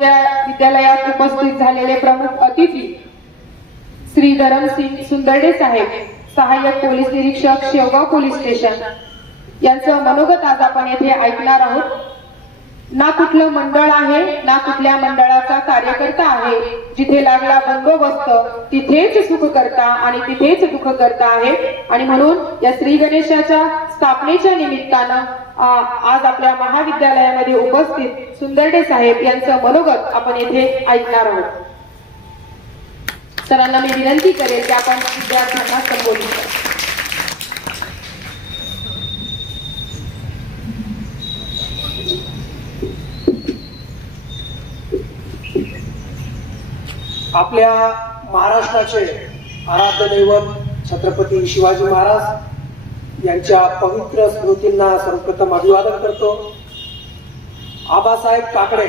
विद्यालयात उपस्थित झालेले प्रमुख अतिथी श्री धरमसिंग सुंदरडे साहेब, सहाय्यक पोलीस निरीक्षक, शेवगाव पोलीस स्टेशन यांचं मनोगत आज आपण येथे ऐकणार आहोत। ना कुठलं मंडळ आहे, ना कुठल्या मंडळाचा कार्यकर्ता आहे, जिथे लागला बंदोबस्त तिथेच सुख करता आणि तिथेच दुःख करता आहे। आणि म्हणून या श्री गणेशाच्या स्थापनेच्या निमित्तानं आज आपल्या महाविद्यालयामध्ये उपस्थित सुंदरडे साहेब यांचं मनोगत आपण येथे ऐकणार आहोत। सरांना मी विनंती करेन की आपण विद्यार्थ्यांना संबोधित करा। आपल्या महाराष्ट्राचे आराध्य दैवत छत्रपती शिवाजी महाराज यांच्या पवित्र स्मृतींना सर्वप्रथम अभिवादन करतो। आबासाहेब काकडे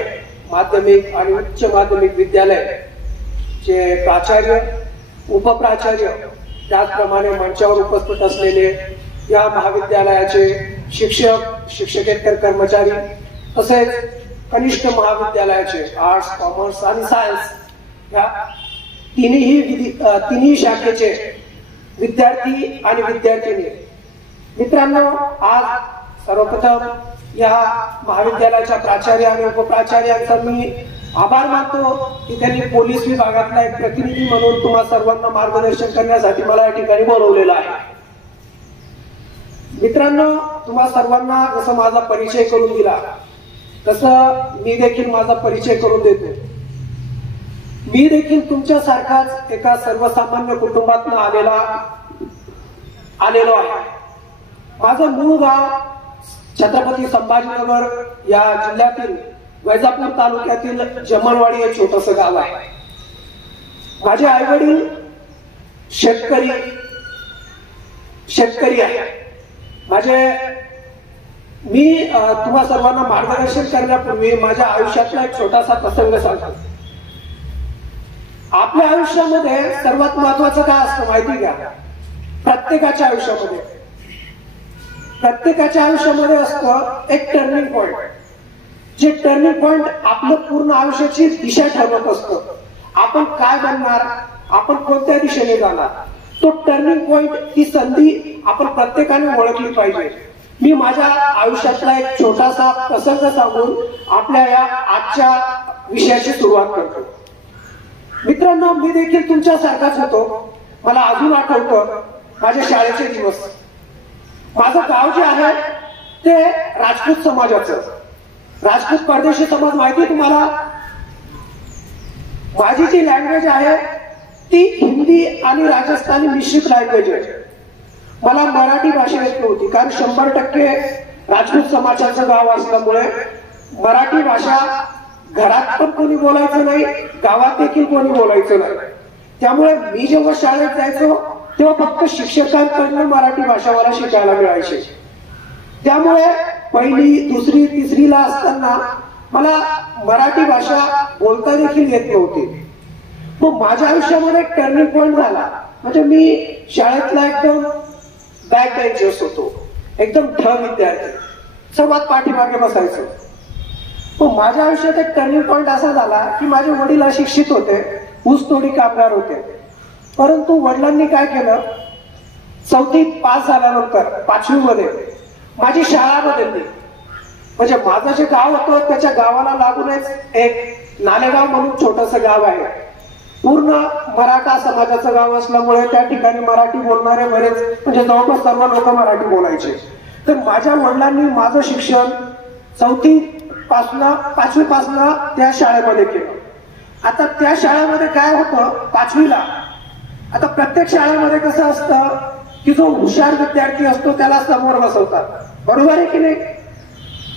माध्यमिक आणि उच्च माध्यमिक विद्यालय चे प्राचार्य, उपप्राचार्य, त्याचप्रमाणे मंचावर उपस्थित असलेले या महाविद्यालयाचे शिक्षक, शिक्षकेतर कर्मचारी तसेच कनिष्ठ महाविद्यालयाचे आर्ट्स, कॉमर्स आणि सायन्स या तिन्ही शाखेचे विद्यार्थी आणि विद्यार्थिनी मित्रांनो, आज सर्वप्रथम या महाविद्यालयाच्या प्राचार्य आणि उपप्राचार्यांचा मी आभार मानतो की त्यांनी पोलीस विभागातला एक प्रतिनिधी म्हणून तुम्हा सर्वांना मार्गदर्शन करण्यासाठी मला या ठिकाणी बोलवलेलं आहे। मित्रांनो, तुम्हा सर्वांना जसं माझा परिचय करून दिला तसं मी देखील माझा परिचय करून देतो। मी देखील तुमच्यासारखाच एका सर्वसामान्य कुटुंबातून आलेलो आहे। माझं मूळ गाव छत्रपती संभाजीनगर या जिल्ह्यातील वैजापूर तालुक्यातील जमणवाडी हे छोटंसं गाव आहे। माझे आई वडील शेतकरी आहे। मी तुम्हा सर्वांना मार्गदर्शन करण्यापूर्वी माझ्या आयुष्यातला एक छोटासा प्रसंग सांगतो। आपल्या आयुष्यामध्ये सर्वात महत्वाचं काय असतं माहिती का? प्रत्येकाच्या आयुष्यामध्ये असतं एक टर्निंग पॉइंट। जे टर्निंग पॉइंट आपलं पूर्ण आयुष्याची दिशा ठरवत असतं। आपण काय बनणार, आपण कोणत्या दिशेने जाणार, तो टर्निंग पॉइंट, ती संधी आपण प्रत्येकाने ओळखली पाहिजे। मी माझ्या आयुष्यातला एक छोटासा प्रसंग सांगून आपल्या या आजच्या विषयाची सुरुवात करतो। मित्रांनो, मी देखील तुमच्यासारखाच होतो। मला अजून आठवतं माझ्या शाळेचे दिवस। माझं गाव जे आहे ते राजपूत समाजाचं, राजपूत परदेशी समाज माहिती आहे तुम्हाला। माझी जी लँग्वेज आहे ती हिंदी आणि राजस्थानी मिश्रित लँग्वेज आहे। मला मराठी भाषा येत नव्हती, कारण 100% राजपूत समाजाचं गाव असल्यामुळे मराठी भाषा घरात पण कोणी बोलायचं नाही, गावात देखील कोणी बोलायचं नाही। त्यामुळे मी जेव्हा शाळेत जायचो तेव्हा फक्त शिक्षकांकडून मराठी भाषा मला शिकायला मिळायची। त्यामुळे पहिली, दुसरी, तिसरीला असताना मला मराठी भाषा बोलता देखील येत नव्हती। मग माझ्या आयुष्यामध्ये एक टर्निंग पॉइंट झाला। म्हणजे मी शाळेतला एकदम बॅक बेंचर्स होतो, एकदम ठ विद्यार्थी, सर्वात पाठीमागे बसायचो। मग माझ्या आयुष्यात एक टर्निंग पॉइंट असा झाला की माझे वडील अशिक्षित होते, ऊसतोडी कामगार होते। परंतु वडिलांनी काय केलं, 4थी पास झाल्यानंतर 5वी मध्ये माझी शाळा बदलली। म्हणजे माझं जे गाव होतं त्याच्या गावाला लागूनच एक नालेगाव म्हणून छोटंसं गाव आहे। पूर्ण मराठा समाजाचं गाव असल्यामुळे त्या ठिकाणी मराठी बोलणारे बरेच, म्हणजे जवळपास सर्व लोक मराठी बोलायचे। तर माझ्या वडिलांनी माझं शिक्षण 4थी पासून 5वी पासून त्या शाळेमध्ये केलं। आता त्या शाळेमध्ये काय होतं, 5वीला आता प्रत्येक शाळेमध्ये कसं असतं की जो हुशार विद्यार्थी असतो त्याला समोर बसवतात, बरोबर आहे की नाही?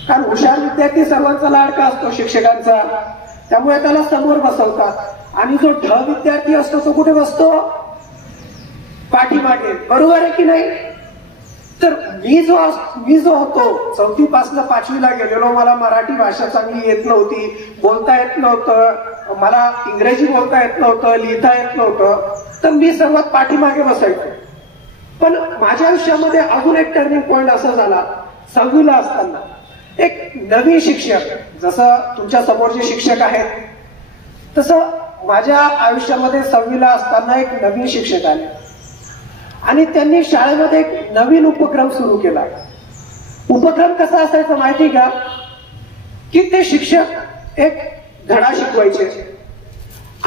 कारण हुशार विद्यार्थी सर्वांचा लाडका असतो शिक्षकांचा, त्यामुळे त्याला समोर बसवतात। आणि जो ढ विद्यार्थी असतो तो कुठे बसतो? पाठीमागे, बरोबर आहे की नाही? तर मी जो होतो 4थी पासून 5वीला गेलेलो, मला मराठी भाषा चांगली येत नव्हती, बोलता येत नव्हतं, मला इंग्रजी बोलता येत नव्हतं, लिहिता येत नव्हतं, तर मी सर्वात पाठीमागे बसायचो। पण माझ्या आयुष्यामध्ये अजून एक टर्निंग पॉइंट असा झाला, 6वीला असताना एक नवीन शिक्षक, जसं तुमच्या समोर जे शिक्षक आहेत तसं माझ्या आयुष्यामध्ये 6वीला असताना एक नवीन शिक्षक आले आणि त्यांनी शाळेमध्ये एक नवीन उपक्रम सुरू केला. उपक्रम कसा असायचा माहिती का, की ते शिक्षक एक धडा शिकवायचे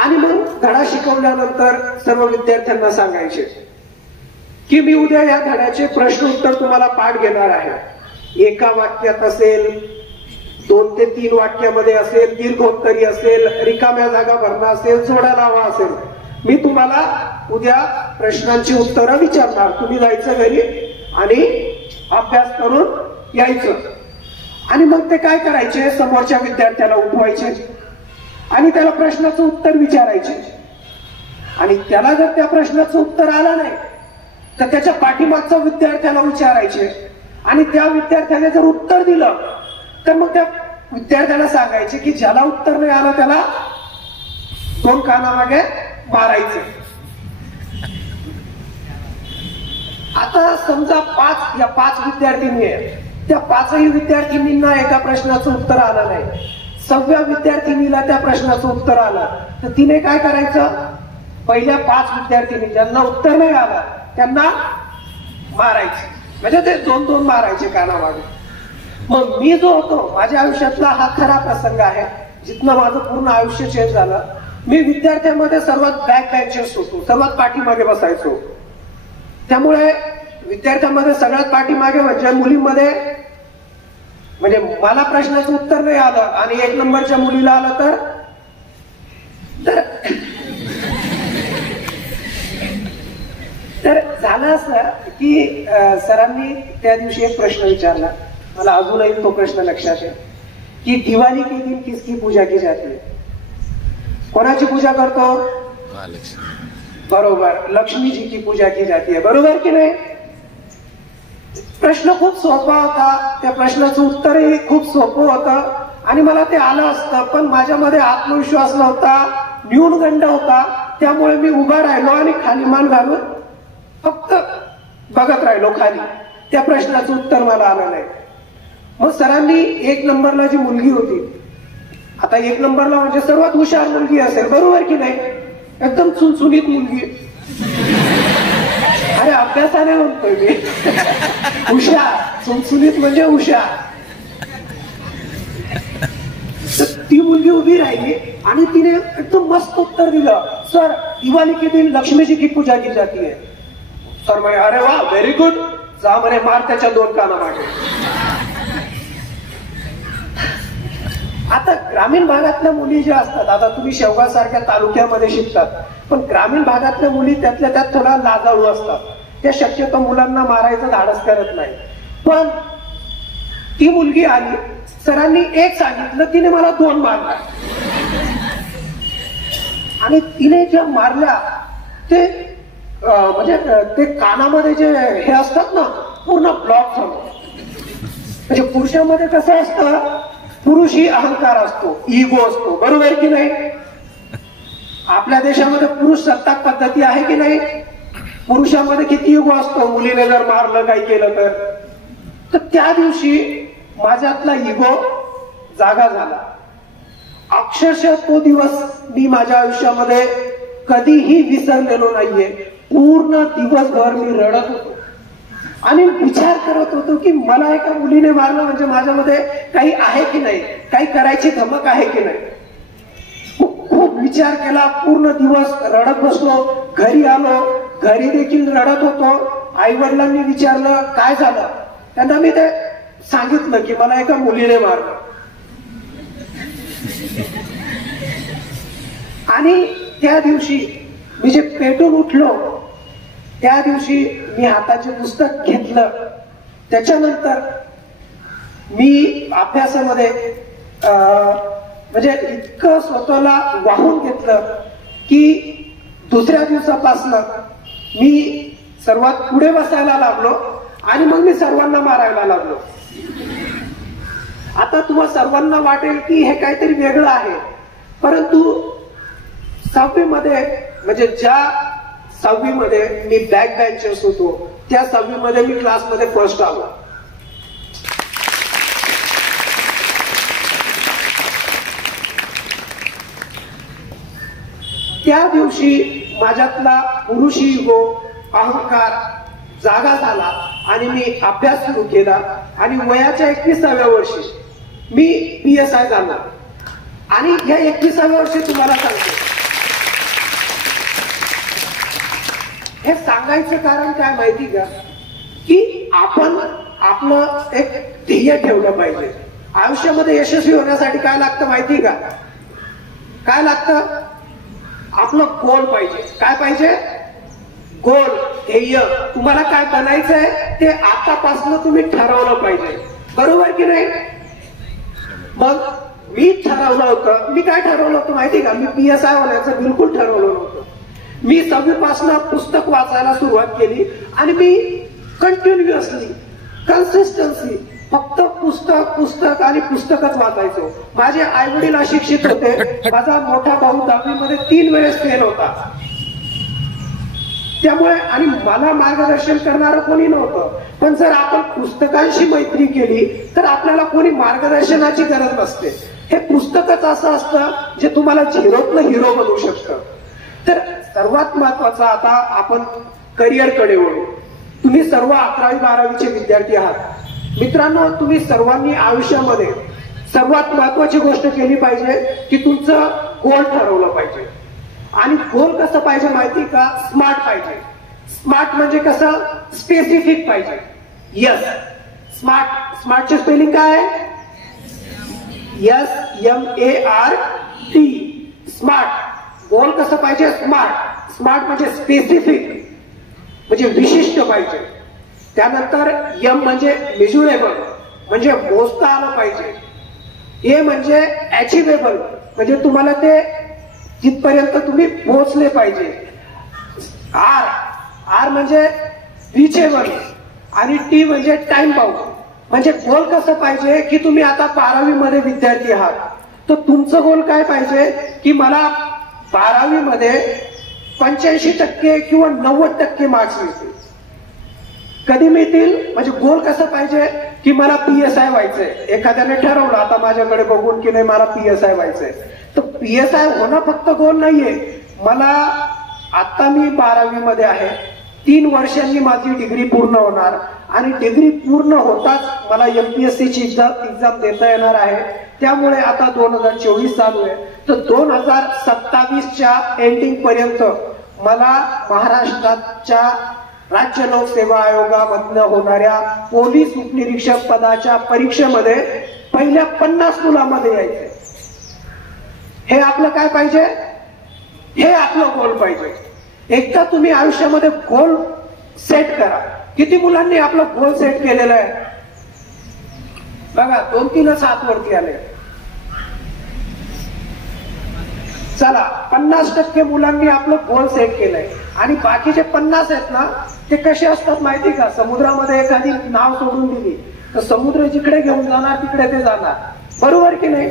आणि मग धडा शिकवल्यानंतर सर्व विद्यार्थ्यांना सांगायचे की मी उद्या या धड्याचे प्रश्न उत्तर तुम्हाला पाठ घेणार आहे. एका वाक्यात असेल, 2 ते 3 वाक्यामध्ये असेल, दीर्घोत्तरी असेल, रिकाम्या जागा भरणं असेल, जोड्या लावा असेल. मी तुम्हाला उद्या प्रश्नांची उत्तरं विचारणार. तुम्ही जायचं घरी आणि अभ्यास करून यायचं. आणि मग ते काय करायचे, समोरच्या विद्यार्थ्याला उठवायचे आणि त्याला प्रश्नाचं उत्तर विचारायचे. आणि त्याला जर त्या प्रश्नाचं उत्तर आलं नाही तर त्याच्या पाठीमागच्या विद्यार्थ्याला विचारायचे आणि त्या विद्यार्थ्याने जर उत्तर दिलं तर मग त्या विद्यार्थ्याला सांगायचे की ज्याला उत्तर नाही आलं त्याला 2 कानामागे मारायचे. आता समजा 5 विद्यार्थिनी आहेत, त्या 5ही विद्यार्थिनींना एका प्रश्नाचं उत्तर आलं नाही, 6व्या विद्यार्थिनीला त्या प्रश्नाचं उत्तर आलं तर तिने काय करायचं, पहिल्या 5 विद्यार्थिनी ज्यांना उत्तर नाही आलं त्यांना मारायचे. म्हणजे ते 2-2 मारायचे कानामागे. मग मी जो होतो, माझ्या आयुष्यातला हा खरा प्रसंग आहे जिथनं माझं पूर्ण आयुष्य चेंज झालं. मी विद्यार्थ्यांमध्ये सर्वात बॅक बेंचर्स होतो, सर्वात पाठीमागे बसायचो. त्यामुळे विद्यार्थ्यांमध्ये सगळ्यात पाठीमागे म्हणजे मुलींमध्ये, म्हणजे मला प्रश्नाचं उत्तर नाही आलं आणि 1 नंबरच्या मुलीला आलं तर झालं असं की सरांनी त्या दिवशी एक प्रश्न विचारला. मला अजूनही तो प्रश्न लक्षात आहे की दिवाळी के दिन किसकी पूजा की जाती है. कोणाची पूजा करतो, बरोबर, लक्ष्मी जी की पूजा की जाती है. बरोबर की नाही. प्रश्न खूप सोपा होता, त्या प्रश्नाचं उत्तरही खूप सोपं होतं आणि मला ते आलं असतं, पण माझ्यामध्ये आत्मविश्वास नव्हता, न्यूनगंड होता. त्यामुळे मी उभा राहिलो आणि खाली मान घालून फक्त बघत राहिलो खाली. त्या प्रश्नाचं उत्तर मला आलं नाही. मग सरांनी 1 नंबरला जी मुलगी होती, आता 1 नंबरला म्हणजे सर्वात हुशार मुलगी असेल, बरोबर की नाही, एकदम चुनचुनीत मुलगी. अरे अभ्यासाने म्हणतोय मी, हुशार, चुनचुनीत म्हणजे हुशार. ती मुलगी उभी राहिली आणि तिने एकदम मस्त उत्तर दिलं, सर दिवाळी के दिन लक्ष्मी जी की पूजा की जाती है. सर म्हणे अरे वा, व्हेरी गुड, जा म्हणे मार त्याच्या 2 कानामागे. आता ग्रामीण भागातल्या मुली ज्या असतात, आता तुम्ही शेवगाव सारख्या तालुक्यामध्ये शिकतात, पण ग्रामीण भागातल्या मुली त्यातल्या त्यात थोडा लाजाळू असतात. त्या शक्यतो मुलांना मारायचं धाडस करत नाही. पण ती मुलगी आली, सरांनी 1 सांगितलं, तिने मला 2 मारला. आणि तिने ज्या मारल्या ते म्हणजे ते कानामध्ये जे हे असतात ना, पूर्ण ब्लॉक झालं. म्हणजे पुरुषामध्ये कसं असतं, पुरुष ही अहंकार असतो, इगो असतो, बरोबर की नाही. आपल्या देशामध्ये पुरुष सत्ताक पद्धती आहे की नाही. पुरुषामध्ये किती इगो असतो, मुलीने जर मारलं काही केलं तर त्या दिवशी माझ्यातला इगो जागा झाला. अक्षरशः तो दिवस मी माझ्या आयुष्यामध्ये कधीही विसरलेलो नाहीये. पूर्ण दिवसभर मी रडत होतो आणि विचार करत होतो की मला एका मुलीने मारलं म्हणजे माझ्यामध्ये काही आहे की नाही, काही करायची धमक आहे की नाही. खूप विचार केला, पूर्ण दिवस रडत बसलो. घरी आलो, घरी देखील रडत होतो. आई वडिलांनी विचारलं काय झालं, त्यांना मी ते सांगितलं की मला एका मुलीने मारलं. आणि त्या दिवशी मी जे पेटून उठलो, त्या दिवशी मी हाताचे पुस्तक घेतलं. त्याच्यानंतर मी अभ्यासामध्ये म्हणजे इतकं स्वतःला वाहून घेतलं की दुसऱ्या दिवसापासून मी सर्वात पुढे बसायला लागलो आणि मग मी सर्वांना मारायला लागलो. आता तुम्हा सर्वांना वाटेल की हे काहीतरी वेगळं आहे, परंतु 6वी मध्ये म्हणजे ज्या 6वी मध्ये मी बॅक बेंचर्स होतो, त्या 6वी मध्ये मी क्लासमध्ये फर्स्ट आलो. त्या दिवशी माझ्यातला पुरुषी इगो, अहंकार जागा झाला आणि मी अभ्यास सुरू केला आणि वयाच्या 21व्या वर्षी मी PSI झालो. आणि या 21व्या वर्षी तुम्हाला सांगतो, हे सांगायचं कारण काय माहिती का, की आपण आपलं एक ध्येय ठेवलं पाहिजे. आयुष्यामध्ये यशस्वी होण्यासाठी काय लागतं माहिती का, काय लागतं, आपलं गोल पाहिजे. काय पाहिजे, गोल, ध्येय. तुम्हाला काय बनायचंय ते आतापासून तुम्ही ठरवलं पाहिजे, बरोबर की नाही. मग मी ठरवलं होतं, मी काय ठरवलं होतं माहिती का, मी PSI होण्याचं बिलकुल ठरवलं नव्हतं. मी 6वी पासून पुस्तक वाचायला सुरुवात केली आणि मी कंटिन्युअसली, कन्सिस्टन्सी फक्त पुस्तक आणि पुस्तकच वाचायचो. माझे आई वडील अशिक्षित होते. माझा मोठा भाऊ 10वी मध्ये 3 वेळेस फेल होता. त्यामुळे आणि मला मार्गदर्शन करणारं कोणी नव्हतं. पण जर आपण पुस्तकांशी मैत्री केली तर आपल्याला कोणी मार्गदर्शनाची गरज नसते. हे पुस्तकच असं असतं जे तुम्हाला झिरोतनं हिरो बनवू शकतं. तर सर्वात महत्वाचं, आता आपण करिअरकडे वळू. तुम्ही सर्व 11वी 12वीचे विद्यार्थी आहात. मित्रांनो, तुम्ही सर्वांनी आयुष्यामध्ये सर्वात महत्वाची गोष्ट केली पाहिजे की तुमचं गोल ठरवलं पाहिजे. आणि गोल कसं पाहिजे माहिती का, स्मार्ट पाहिजे. स्मार्ट म्हणजे कसं, स्पेसिफिक पाहिजे. यस, स्मार्टचे स्पेलिंग काय आहे, SMART. स्मार्ट. गोल कसं पाहिजे, स्मार्ट म्हणजे स्पेसिफिक, म्हणजे विशिष्ट पाहिजे. त्यानंतर M म्हणजे मेजरेबल, म्हणजे मोजता आलं पाहिजे. A म्हणजे अचिवेबल, म्हणजे तुम्हाला ते जिथपर्यंत तुम्ही पोहोचले पाहिजे. R म्हणजे रिचेबल आणि T म्हणजे टाइम बाउंड. म्हणजे गोल कसं पाहिजे की तुम्ही आता 12वी मध्ये विद्यार्थी आहात, तर तुमचं गोल काय पाहिजे की मला 12वी मध्ये 85% किंवा 90% मार्क्स मिळतील. कधी मिळतील, म्हणजे गोल कसं पाहिजे की मला PSI व्हायचंय. एखाद्याने ठरवलं आता माझ्याकडे बघून की नाही मला PSI व्हायचंय, तर PSI होणं फक्त गोल नाहीये. मला आता मी 12वी मध्ये आहे, 3 वर्षांनी माझी डिग्री पूर्ण होणार आणि डिग्री पूर्ण होताच मला MPSC ची एक्झाम देता येणार आहे. त्यामुळे आता 2024 चालू आहे, तर 2027च्या एंडिंग पर्यंत मला महाराष्ट्राच्या राज्य लोकसेवा आयोगामधनं होणाऱ्या पोलीस उपनिरीक्षक पदाच्या परीक्षेमध्ये पहिल्या 50 मुलांमध्ये यायचे. हे आपलं काय पाहिजे, हे आपलं गोल पाहिजे. एकदा तुम्ही आयुष्यामध्ये गोल सेट करा. किती मुलांनी आपलं गोल सेट केलेलं आहे बघा, 2-3च हात वरती आले. चला, 50% मुलांनी आपलं गोल सेट केलंय आणि बाकीचे 50 आहेत ना, ते कसे असतात माहिती का, समुद्रामध्ये एखादी नाव सोडून दिली तर समुद्र जिकडे घेऊन जाणार तिकडे ते जाणार, बरोबर की नाही.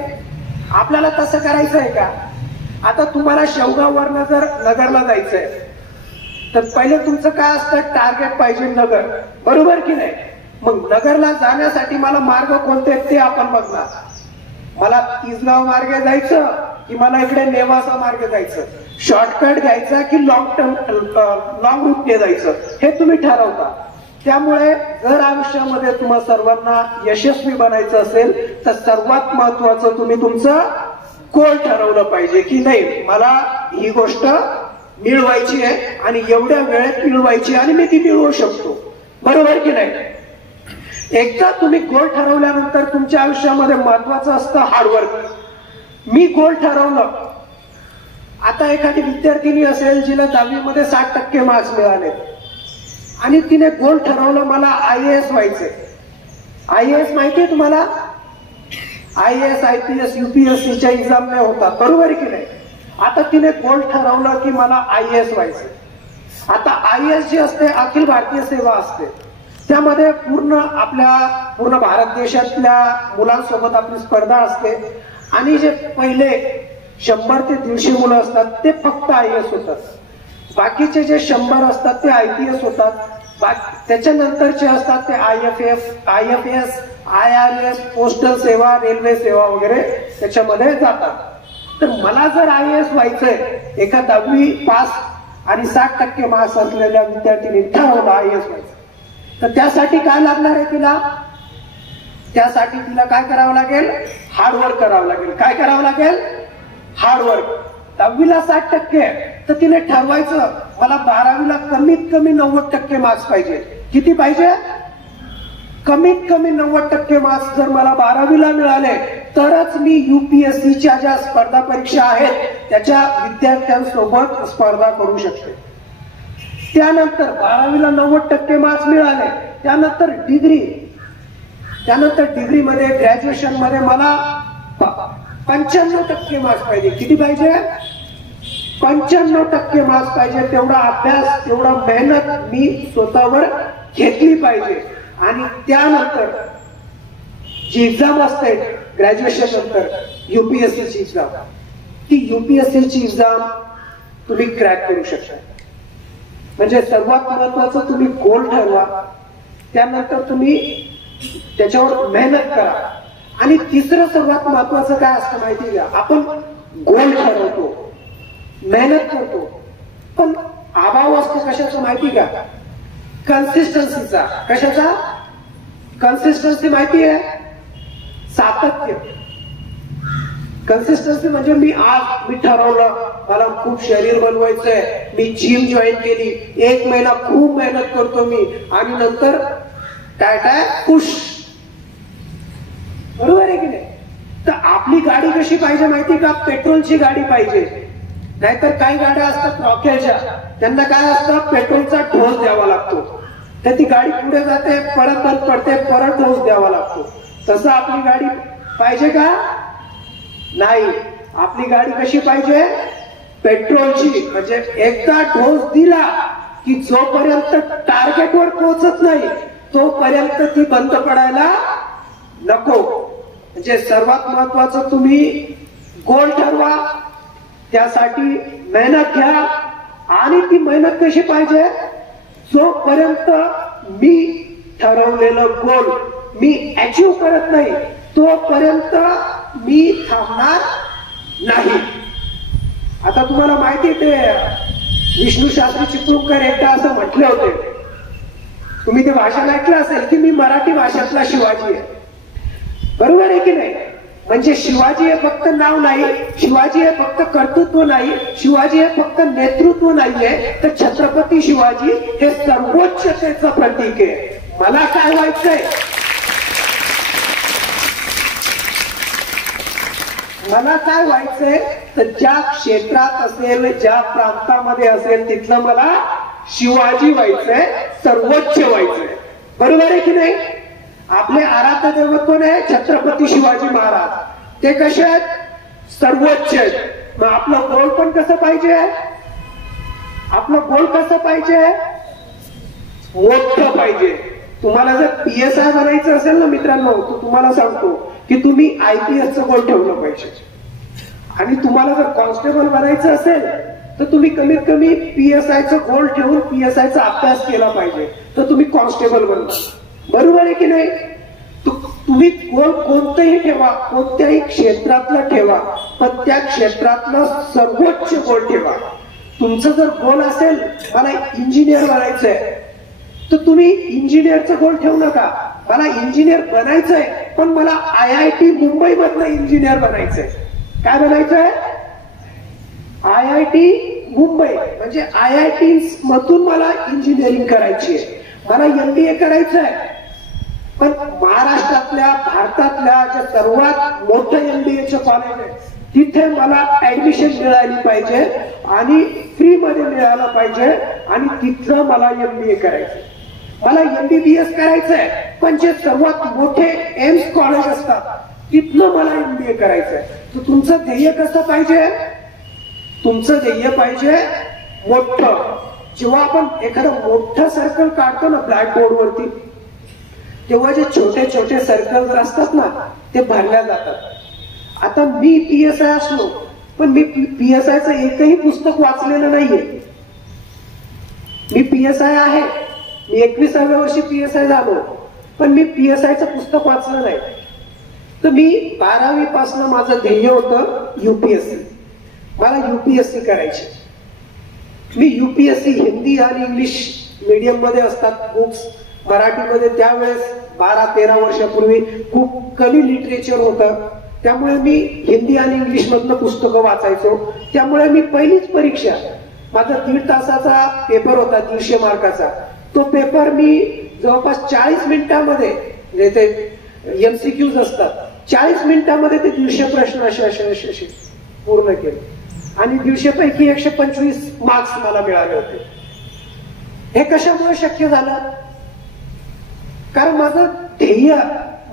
आपल्याला तसं करायचं आहे का. आता तुम्हाला शेवगाववरनं जर नगरला जायचंय तर पहिले तुमचं काय असतं, टार्गेट पाहिजे नगर, बरोबर की नाही. मग नगरला जाण्यासाठी मला मार्ग कोणते आहेत ते आपण बघणार. मला तिसगाव मार्गे जायचं की मला इकडे नेवासा मार्गे जायचं, शॉर्टकट घ्यायचा की लॉंग रूटने जायचं, हे तुम्ही ठरवता. त्यामुळे जर आयुष्यामध्ये तुम्हा सर्वांना यशस्वी बनायचं असेल तर सर्वात महत्वाचं तुम्ही तुमचं गोल ठरवलं पाहिजे की नाही, मला ही गोष्ट मिळवायची आहे आणि एवढ्या वेळेत मिळवायची आणि मी ती मिळवू शकतो, बरोबर की नाही. एकदा तुम्ही गोल ठरवल्यानंतर तुमच्या आयुष्यामध्ये महत्वाचं असतं हार्डवर्क. मी गोल ठरवलं. आता एखादी विद्यार्थिनी असेल जिला 10वी मध्ये 60% मार्क्स मिळाले आणि तिने गोल ठरवलं मला IAS व्हायचंय. IAS माहितीये तुम्हाला, IAS IPS UPSCच्या एक्झाम नाही होतात, बरोबर की नाही. आता तिने गोल ठरवलं की मला IAS व्हायचंय. आता IAS जी असते अखिल भारतीय सेवा असते, त्यामध्ये पूर्ण भारत देशातल्या मुलांसोबत आपली स्पर्धा असते आणि जे पहिले 100 ते 150 मुलं असतात ते फक्त IAS होतात. बाकीचे जे 100 असतात ते IPS होतात. त्याच्यानंतरचे असतात ते IFS, IRS, पोस्टल सेवा, रेल्वे सेवा वगैरे त्याच्यामध्ये जातात. तर मला जर IAS व्हायचंय, एका 10वी पास आणि 60% मार्क्स असलेल्या विद्यार्थ्यांनी ठरवलं IAS व्हायचं, तर त्यासाठी काय लागणार आहे तिला? त्यासाठी तिला काय करावं लागेल? हार्डवर्क करावं लागेल. काय करावं लागेल? हार्डवर्क. 10वीला 60%, तर तिने ठरवायचं मला 12वीला कमीत कमी 90% मार्क्स पाहिजे. किती पाहिजे? कमीत कमी 90% मार्क्स जर मला 12वीला मिळाले तरच मी UPSCच्या ज्या स्पर्धा परीक्षा आहेत त्याच्या विद्यार्थ्यांसोबत स्पर्धा करू शकते. त्यानंतर 12वीला 90% मार्क्स मिळाले, त्यानंतर डिग्रीमध्ये ग्रॅज्युएशन मध्ये मला 95% मार्क्स पाहिजे. किती पाहिजे? 95% मार्क्स पाहिजे. तेवढा अभ्यास, तेवढा मेहनत मी स्वतःवर घेतली पाहिजे. आणि त्यानंतर जी एक्झाम असते ग्रॅज्युएशन नंतर, UPSCची एक्झाम, ती UPSCची एक्झाम तुम्ही क्रॅक करू शकता. म्हणजे सर्वात महत्वाचं तुम्ही गोल ठरवा, त्यानंतर तुम्ही त्याच्यावर मेहनत करा. आणि तिसरं सर्वात महत्वाचं काय असतं माहिती घ्या, आपण गोल ठरवतो, मेहनत करतो, पण अभाव असतो कशाचं माहिती का? कन्सिस्टन्सीचा. कशाचा? कन्सिस्टन्सी माहिती आहे? सातत्य. कन्सिस्टन्सी म्हणजे मी ठरवलं मला खूप शरीर बनवायचंय, मी जिम जॉईन केली, 1 महिना खूप मेहनत करतो मी, आणि नंतर काय खुश. बरोबर आहे की नाही? तर आपली गाडी कशी पाहिजे माहिती का? पेट्रोलची गाडी पाहिजे. नाहीतर काही गाड्या असतात रॉकेलच्या, त्यांना काय असतं, पेट्रोलचा डोस द्यावा लागतो, तर ती गाडी पुढे जाते, परत बंद पडते, परत डोस द्यावा लागतो. तसं आपली गाडी पाहिजे का? नाही. आपली गाडी कशी पाहिजे? पेट्रोलची. म्हणजे एकदा डोस दिला की जोपर्यंत टार्गेटवर पोहोचत नाही तोपर्यंत ती बंद पडायला नको. म्हणजे सर्वात महत्वाचं तुम्ही गोल ठरवा, त्यासाठी मेहनत घ्या. आणि ती मेहनत कशी पाहिजे? जोपर्यंत मी ठरवलेलं गोल मी अचीव करत नाही तोपर्यंत मी थांबणार नाही. आता तुम्हाला माहिती ते विष्णू शास्त्री चिपळूणकर एकदा असं म्हटले होते, तुम्ही ते भाषण ऐकलं असेल की मी मराठी भाषेतला शिवाजी आहे. बरोबर आहे की नाही? म्हणजे शिवाजी हे फक्त नाव नाही, शिवाजी हे फक्त कर्तृत्व नाही, शिवाजी हे फक्त नेतृत्व नाहीये, तर छत्रपती शिवाजी हे सर्वोच्चतेचं प्रतीक आहे. मला काय व्हायचंय? मला काय व्हायचंय तर ज्या क्षेत्रात असेल, ज्या प्रांतामध्ये असेल, तिथलं मला शिवाजी व्हायचंय, सर्वोच्च व्हायचंय. बरोबर आहे की नाही? आपले आराध्य दैवत कोण आहे? छत्रपती शिवाजी महाराज. ते कसे आहेत? सर्वोच्च आहेत. मग आपलं गोल पण कसं पाहिजे? आपलं गोल कसं पाहिजे? मोठं पाहिजे. तुम्हाला जर PSI बनायचं असेल ना मित्रांनो, तर तुम्हाला सांगतो की तुम्ही IPSचं गोल ठेवलं पाहिजे. आणि तुम्हाला जर कॉन्स्टेबल बनायचं असेल तर तुम्ही कमीत कमी PSIचं गोल ठेवून PSIचा अभ्यास केला पाहिजे, तर तुम्ही कॉन्स्टेबल बनता. बरोबर आहे की नाही? तुम्ही गोल कोणतंही ठेवा, कोणत्याही क्षेत्रातलं ठेवा, पण त्या क्षेत्रातलं सर्वोच्च गोल ठेवा. तुमचं जर गोल असेल मला इंजिनियर बनायचंय, तर तुम्ही इंजिनियरचं गोल ठेवू नका. मला इंजिनियर बनायचंय पण मला IIT मुंबई मधलं इंजिनियर बनायचंय. काय बनायचंय? IIT मुंबई म्हणजे IIT मधून मला इंजिनिअरिंग करायची आहे, मला MBA करायचंय. पण महाराष्ट्रातल्या, भारतातल्या जे सर्वात मोठं MBAचं कॉलेज आहे तिथे मला ऍडमिशन मिळाली पाहिजे आणि फ्री मध्ये मिळालं पाहिजे, आणि तिथलं मला MBA करायचं. मला MBBS करायचंय पण जे सर्वात मोठे एम्स कॉलेज असतात तिथलं मला MBA करायचंय. तर तुमचं ध्येय कसं पाहिजे? तुमचं ध्येय पाहिजे मोठं. जेव्हा आपण एखादं मोठं सर्कल काढतो ना ब्लॅक बोर्ड वरती, तेव्हा जे छोटे छोटे सर्कल असतात ना ते भरल्या जातात. आता मी PSI असलो पण मी PSIचं एकही पुस्तक वाचलेलं नाहीये. मी PSI आहे, मी 21व्या वर्षी PSI झालो, पण मी PSIचं पुस्तक वाचलं नाही. तर मी 12वी पासून माझं ध्येय होतं UPSC. मला UPSC करायची. मी UPSC हिंदी आणि इंग्लिश मीडियम मध्ये असतात बुक्स, मराठीमध्ये त्यावेळेस 12-13 वर्षापूर्वी खूप कमी लिटरेचर होतं. त्यामुळे मी हिंदी आणि इंग्लिश मधलं पुस्तकं वाचायचो. त्यामुळे मी पहिलीच परीक्षा, माझा 1.5 तासाचा पेपर होता 150 मार्काचा. तो पेपर मी जवळपास 40 मिनिटांमध्ये, म्हणजे ते MCQs असतात, 40 मिनिटांमध्ये ते 150 प्रश्न असे पूर्ण केले आणि 150 पैकी 125 मार्क्स मला मिळाले होते. हे कशामुळे शक्य झालं? कारण माझं ध्येय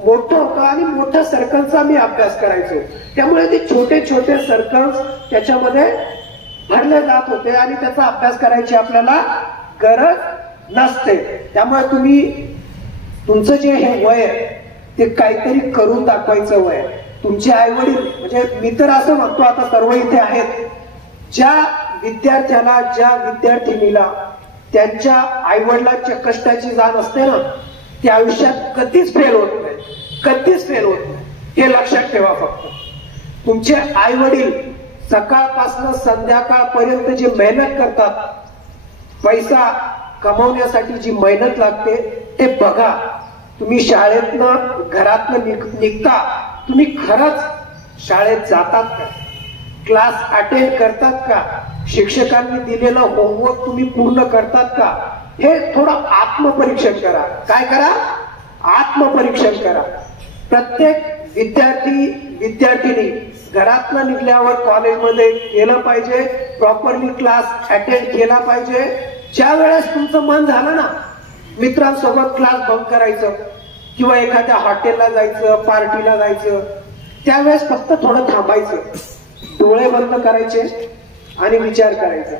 मोठं होतं आणि मोठ्या सर्कलचा मी अभ्यास करायचो. त्यामुळे ते छोटे छोटे सर्कल्स त्याच्यामध्ये भरले जात होते आणि त्याचा अभ्यास करायची आपल्याला गरज नसते. त्यामुळे तुम्ही तुमचं जे हे वय आहे ते काहीतरी करून दाखवायचं वय. तुमचे आई वडील, म्हणजे मी तर असं म्हणतो, आता सर्व इथे आहेत, ज्या विद्यार्थ्याला, ज्या विद्यार्थिनीला त्यांच्या आई वडिलांच्या कष्टाची जाण असते ना, ते आयुष्यात कधीच फेल होत नाही, कधीच फेल होत नाही. हे लक्षात ठेवा. फक्त तुमचे आई वडील सकाळपासून संध्याकाळपर्यंत जी मेहनत करतात, पैसा कमवण्यासाठी जी मेहनत लागते ते बघा. तुम्ही शाळेतनं, घरातनं निघता, तुम्ही खरंच शाळेत जातात का? क्लास अटेंड करतात का? शिक्षकांनी दिलेलं होमवर्क तुम्ही पूर्ण करतात का? हे थोडं आत्मपरीक्षण करा. काय करा? आत्मपरीक्षण करा. प्रत्येक विद्यार्थी, विद्यार्थिनी घरातनं निघल्यावर कॉलेजमध्ये गेलं पाहिजे, प्रॉपरली क्लास अटेंड केला पाहिजे. ज्या वेळेस तुमचं मन झालं ना मित्रांसोबत क्लास बंक करायचं किंवा एखाद्या हॉटेलला जायचं, पार्टीला जायचं, त्यावेळेस फक्त थोडं थांबायचं, डोळे बंद करायचे आणि विचार करायचा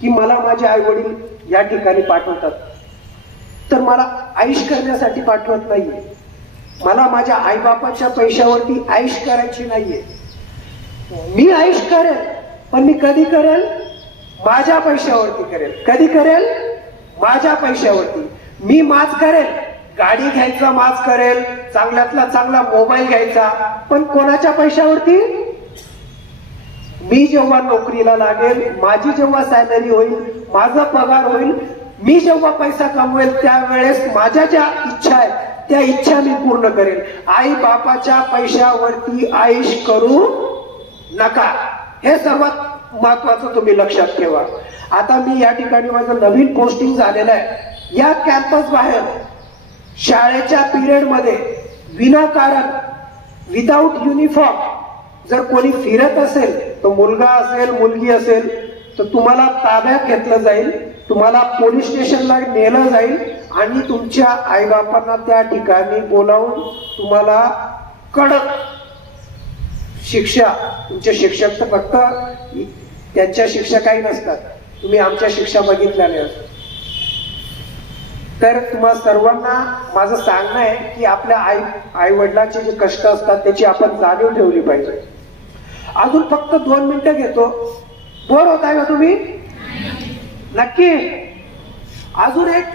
की मला माझे आई वडील या ठिकाणी पाठवतात, तर मला आईश करण्यासाठी पाठवत नाहीये. मला माझ्या आईबापाच्या पैशावरती आईश करायची नाहीये. मी आईश करेल, पण मी कधी करेल? माझ्या पैशावरती करेल. कधी करेल? माझ्या पैशावरती. मी माज करेल, गाडी घ्यायचा माज करेल, चांगल्यातला चांगला मोबाईल घ्यायचा, पण कोणाच्या पैशावरती? मी जेव्हा नोकरीला लागेल, माझी जेव्हा सॅलरी होईल, माझा पगार होईल, मी जेव्हा पैसा कमवेल, त्यावेळेस माझ्या ज्या इच्छा आहेत त्या इच्छा मी पूर्ण करेल. आई बापाच्या पैशावरती आईश करू नका. हे सर्वात महत्वाचं तुम्ही लक्षात ठेवा. आता मी या ठिकाणी माझं नवीन पोस्टिंग झालेलं आहे. या कॅम्पस बाहेर शाळेच्या पिरियड मध्ये विनाकारण, विदाऊट युनिफॉर्म जर कोणी फिरत असेल, तो मुलगा असेल, मुलगी असेल, तर तुम्हाला ताब्यात घेतलं जाईल, तुम्हाला पोलीस स्टेशनला नेलं जाईल आणि तुमच्या आईबापांना त्या ठिकाणी बोलावून तुम्हाला कडक शिक्षा. तुमचे शिक्षक तर फक्त त्यांच्या शिक्षा काही नसतात, तुम्ही आमच्या शिक्षा बघितल्याने असतात. तर तुम्हा सर्वांना माझं सांगणं आहे की आपल्या आई वडिलांचे जे कष्ट असतात त्याची आपण जाणीव ठेवली पाहिजे. अजून फक्त 2 मिनिटं घेतो. बोर होताय का तुम्ही? नक्की. अजून एक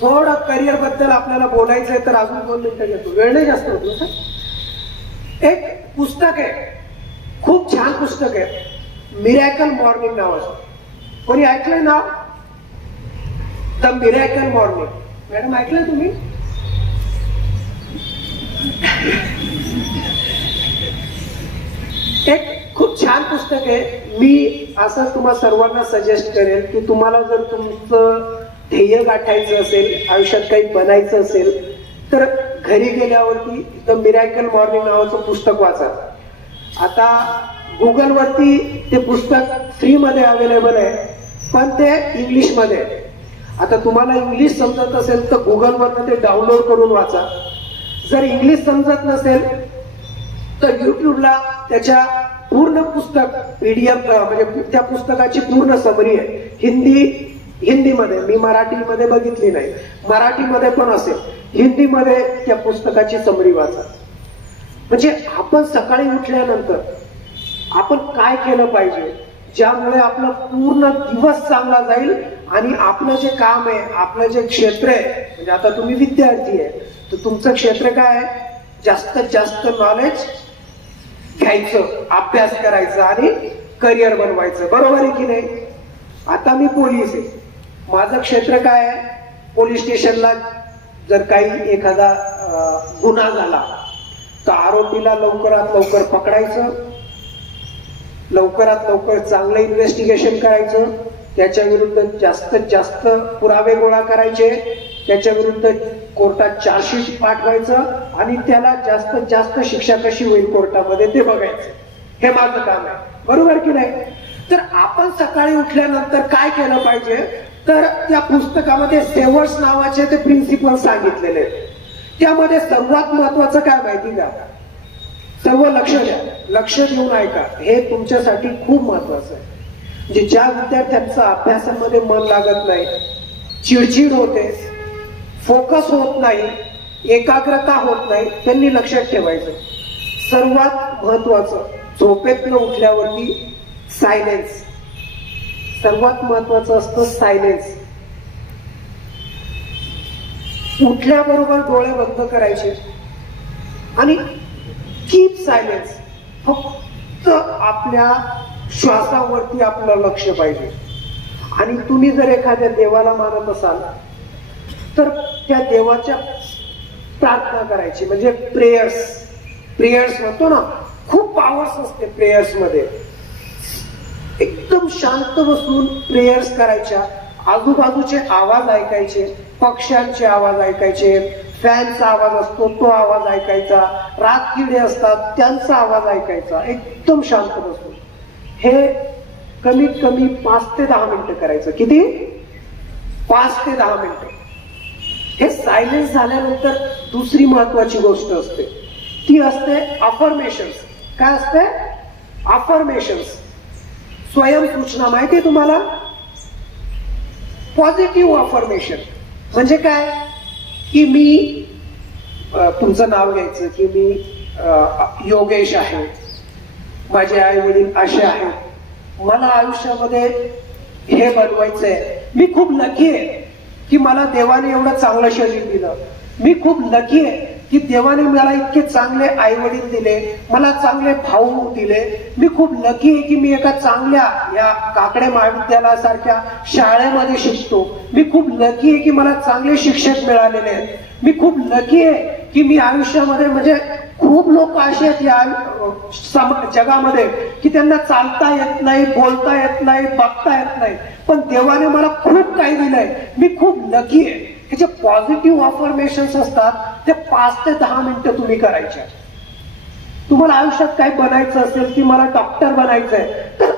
थोडं करिअर बद्दल आपल्याला बोलायचंय, तर अजून 2 मिनिटं घेतो. वेळ नाही जास्त होतो सर. एक पुस्तक आहे, खूप छान पुस्तक आहे, मिरॅकल मॉर्निंग नावाचं. कोणी ऐकलंय नाव? The miracle morning. मॅडम ऐकलं तुम्ही? एक खूप छान पुस्तक आहे. मी असं तुम्हाला सर्वांना सजेस्ट करेल की तुम्हाला जर तुमचं ध्येय गाठायचं असेल, आयुष्यात काही बनायचं असेल, तर घरी गेल्यावरती द मिरॅकल मॉर्निंग नावाचं पुस्तक वाचा. आता गुगल वरती ते पुस्तक फ्री मध्ये अवेलेबल आहे, पण ते इंग्लिश मध्ये आहे. आता तुम्हाला इंग्लिश समजत असेल तर गुगल वरनं ते डाउनलोड करून वाचा. जर इंग्लिश समजत नसेल तर युट्यूबला त्याच्या पूर्ण पुस्तक PDF, म्हणजे त्या पुस्तकाची पूर्ण समरी आहे हिंदीमध्ये. मी मराठीमध्ये बघितली नाही, मराठीमध्ये पण असेल, हिंदीमध्ये त्या पुस्तकाची समरी वाचा. म्हणजे आपण सकाळी उठल्यानंतर आपण काय केलं पाहिजे, ज्यामुळे आपला पूर्ण दिवस चांगला जाईल आणि आपलं जे काम आहे, आपलं जे क्षेत्र आहे, म्हणजे आता तुम्ही विद्यार्थी आहे तर तुमचं क्षेत्र काय आहे? जास्तीत जास्त नॉलेज घ्यायचं, अभ्यास करायचा आणि करिअर बनवायचं. बरोबर आहे की नाही? आता मी पोलीस आहे, माझं क्षेत्र काय आहे? पोलीस स्टेशनला जर काही एखादा गुन्हा झाला तर आरोपीला लवकरात लवकर पकडायचं, लवकरात लवकर चांगलं इन्व्हेस्टिगेशन करायचं, त्याच्या विरुद्ध जास्तीत जास्त पुरावे गोळा करायचे, त्याच्या विरुद्ध कोर्टात चार्जशीट पाठवायचं आणि त्याला जास्तीत जास्त शिक्षा कशी होईल कोर्टामध्ये ते बघायचं. हे माझं काम आहे. बरोबर की नाही? तर आपण सकाळी उठल्यानंतर काय केलं पाहिजे? तर त्या पुस्तकामध्ये सेवर्स नावाचे ते प्रिन्सिपल सांगितलेले आहेत. त्यामध्ये सर्वात महत्वाचं काय माहिती का? सर्व लक्ष द्या, लक्ष देऊन ऐका, हे तुमच्यासाठी खूप महत्वाचं आहे. म्हणजे ज्या विद्यार्थ्यांचं अभ्यासामध्ये मन लागत नाही, चिडचिड होते, फोकस होत नाही, एकाग्रता होत नाही, त्यांनी लक्षात ठेवायचं सर्वात महत्वाचं झोपेतनं उठल्यावरती सायलेन्स. सर्वात महत्वाचं असतं सायलेन्स. उठल्याबरोबर डोळे बंद करायचे आणि कीप सायलेन्स. फक्त आपल्या श्वासावरती आपलं लक्ष पाहिजे. आणि तुम्ही जर एखाद्या देवाला मानत असाल तर त्या देवाच्या प्रार्थना करायची, म्हणजे प्रेयर्स म्हणतो ना, खूप पॉवर्स असते प्रेयर्स मध्ये. एकदम शांत बसून प्रेयर्स करायच्या, आजूबाजूचे आवाज ऐकायचे, पक्ष्यांचे आवाज ऐकायचे, फॅनचा आवाज असतो तो आवाज ऐकायचा, रातकिडे असतात त्यांचा आवाज ऐकायचा, एकदम शांत बसून. हे कमीत कमी 5 ते 10 मिनिटं करायचं. किती? 5 ते 10 मिनिटं. हे सायलेन्स झाल्यानंतर दुसरी महत्वाची गोष्ट असते, ती असते अफर्मेशन्स. काय असते? अफर्मेशन्स. स्वयंसूचना. माहिती आहे तुम्हाला? पॉझिटिव्ह अफर्मेशन म्हणजे काय? की मी तुमचं नाव घ्यायचं की मी योगेश आहे, माझे आई वडील असे आहेत, मला आयुष्यामध्ये हे बनवायचंय, मी खूप लकी आहे की मला देवाने एवढं चांगलं शरीर दिलं, मी खूप लकी आहे की देवाने मला इतके चांगले आई वडील दिले, मला चांगले भाऊ दिले, मी खूप लकी आहे की मी एका चांगल्या या काकडे महाविद्यालयासारख्या शाळेमध्ये शिकतो, मी खूप लकी आहे की मला चांगले शिक्षक मिळालेले आहेत, मी खूप लकी आहे की मी आयुष्यामध्ये, म्हणजे खूप लोक असे आहेत या जगामध्ये की त्यांना चालता येत नाही, बोलता येत नाही, बघता येत नाही, पण देवाने मला खूप काही दिलंय, मी खूप लकी आहे. हे जे पॉझिटिव्ह अफर्मेशन्स असतात ते 5 ते 10 मिनिटं तुम्ही करायचे. तुम्हाला आयुष्यात काय बनायचं असेल की मला डॉक्टर बनायचंय तर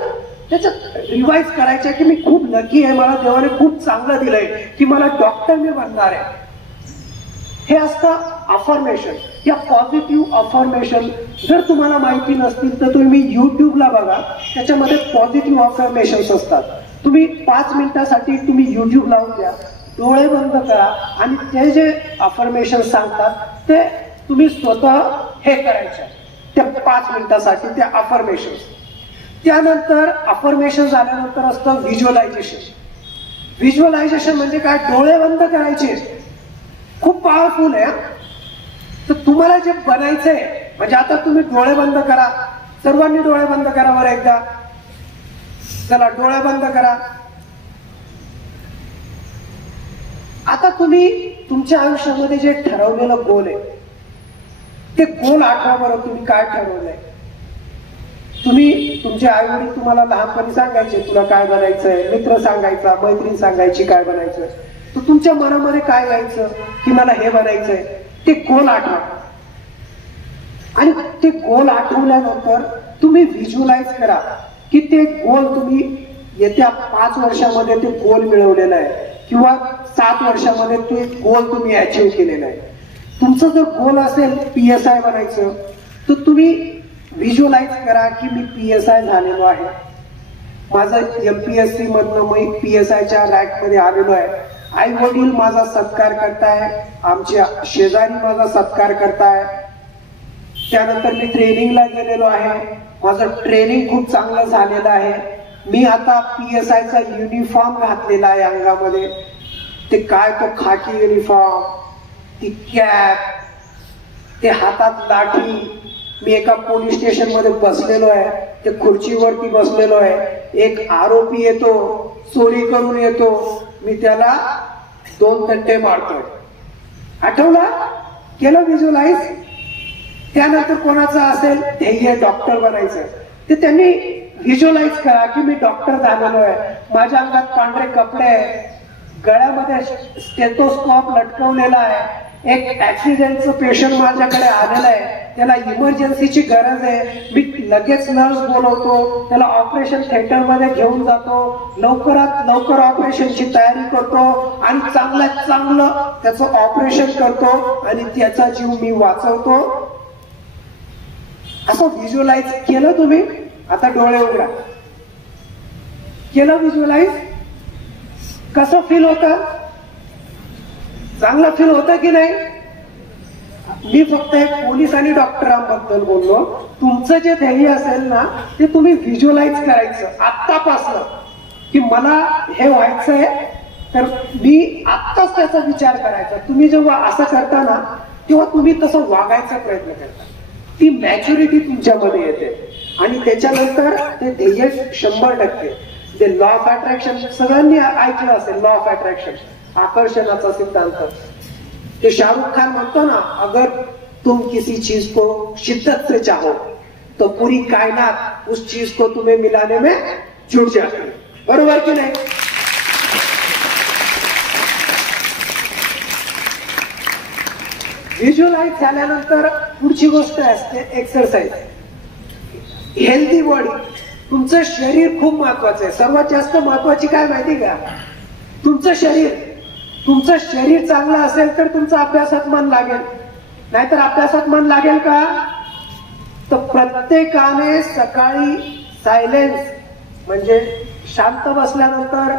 त्याच्यात रिवाइज करायचं की मी खूप लकी आहे, मला देवाने खूप चांगलं दिलंय की मला डॉक्टर मी बनणार आहे. हे असतं अफर्मेशन. या पॉझिटिव्ह अफर्मेशन जर तुम्हाला माहिती नसतील तर तुम्ही युट्यूबला बघा, त्याच्यामध्ये पॉझिटिव्ह अफर्मेशन्स असतात. तुम्ही 5 मिनिटासाठी तुम्ही युट्यूब लावून द्या, डोळे बंद करा आणि ते जे अफर्मेशन सांगतात ते तुम्ही स्वतः हे करायचे त्या 5 मिनिटासाठी त्या अफर्मेशन. त्यानंतर अफर्मेशन झाल्यानंतर असतं व्हिज्युअलायझेशन. व्हिज्युअलायझेशन म्हणजे काय? डोळे बंद करायचे. खूप पॉवरफुल आहे. तर तुम्हाला जे बनायचंय, म्हणजे आता तुम्ही डोळे बंद करा, सर्वांनी डोळे बंद करा बरं एकदा. चला डोळे बंद करा. आता तुम्ही तुमच्या आयुष्यामध्ये जे ठरवलेलं गोल आहे ते गोल आठवा बरं. तुम्ही काय ठरवलंय? तुम्ही तुमचे आई वडील तुम्हाला लहानपणी सांगायचे तुला काय बनायचंय, मित्र सांगायचा, मैत्रीण सांगायची काय बनायचंय, तर तुमच्या मनामध्ये काय यायचं की मला हे बनायचंय. ते गोल आठवा आणि ते गोल आठवल्यानंतर तुम्ही व्हिज्युअलाइज करा की ते गोल तुम्ही येत्या 5 वर्षामध्ये ते गोल मिळवलेलं आहे किंवा 7 वर्षामध्ये ते गोल तुम्ही अचीव्ह केलेलं आहे. तुमचं जर गोल असेल PSI बनायचं तर तुम्ही व्हिज्युअलाइज करा की मी PSI झालेलो आहे, माझं MPSC मधनं मी PSIच्या रँक मध्ये आलेलो आहे, आई वडील माझा सत्कार करताय, आमच्या शेजारी माझा सत्कार करताय, त्यानंतर मी ट्रेनिंगला गेलेलो आहे, माझं ट्रेनिंग खूप चांगलं झालेलं आहे, मी आता PSIचा युनिफॉर्म घातलेला आहे अंगामध्ये. ते काय तो खाकी युनिफॉर्म, ती कॅप ते हातात लाठी, मी एका पोलीस स्टेशन मध्ये बसलेलो आहे, ते खुर्चीवरती बसलेलो आहे, एक आरोपी येतो, चोरी करून येतो, मी त्याला 2 तंटे मारतोय. आठवला? केलं व्हिज्युअलाइज? त्यानंतर कोणाचं असेल ध्येय डॉक्टर बनायचं, ते त्यांनी व्हिज्युअलाइज करा की मी डॉक्टर झालेलो आहे, माझ्या अंगात पांढरे कपडे आहे, गळ्यामध्ये स्टेथोस्कोप लटकवलेला आहे, एक ऍक्सिडेंटचं पेशंट माझ्याकडे आलेलं आहे, त्याला इमर्जन्सीची गरज आहे, मी लगेच नर्स बोलवतो, त्याला ऑपरेशन थिएटर मध्ये घेऊन जातो, लवकरात लवकर ऑपरेशनची तयारी करतो आणि चांगल्यात चांगलं त्याचं ऑपरेशन करतो आणि त्याचा जीव मी वाचवतो. असं व्हिज्युअलाइज केलं तुम्ही? आता डोळे उघडा. केलं व्हिज्युअलाइज? कसं फील होतं? चांगलं फील होतं की नाही? मी फक्त एक पोलीस आणि डॉक्टरांबद्दल बोललो. तुमचं जे ध्येय असेल ना ते तुम्ही व्हिज्युअलाइज करायचं आत्तापासून, की मला हे व्हायचंय तर मी आत्ताच त्याचा विचार करायचा. तुम्ही जेव्हा असं करता ना तेव्हा तुम्ही तसं वागायचा प्रयत्न करता, ती मॅच्युरिटी तुमच्यामध्ये येते आणि त्याच्यानंतर ते ध्येय 100%. ते लॉ ऑफ अट्रॅक्शन सगळ्यांनी ऐकलं असेल, लॉ ऑफ अट्रॅक्शन, आकर्षणाचा सिद्धांत. ते शाहरुख खान म्हणतो ना, अगर तुम किसी चीज को शिद्दत से चाहो तो पूरी कायनात उस चीज को तुम्हें मिलाने में जुट जाती है. बरोबर की नाही? व्हिज्युअलाइज झाल्यानंतर पुढची गोष्ट असते एक्सरसाइज. Healthy body. तुमचं शरीर खूप महत्वाचं आहे. सर्वात जास्त महत्वाची काय माहिती का? तुमचं शरीर. तुमचं शरीर चांगलं असेल तर तुमचं अभ्यासात मन लागेल, नाहीतर अभ्यासात मन लागेल का? तर प्रत्येकाने सकाळी सायलेन्स म्हणजे शांत बसल्यानंतर,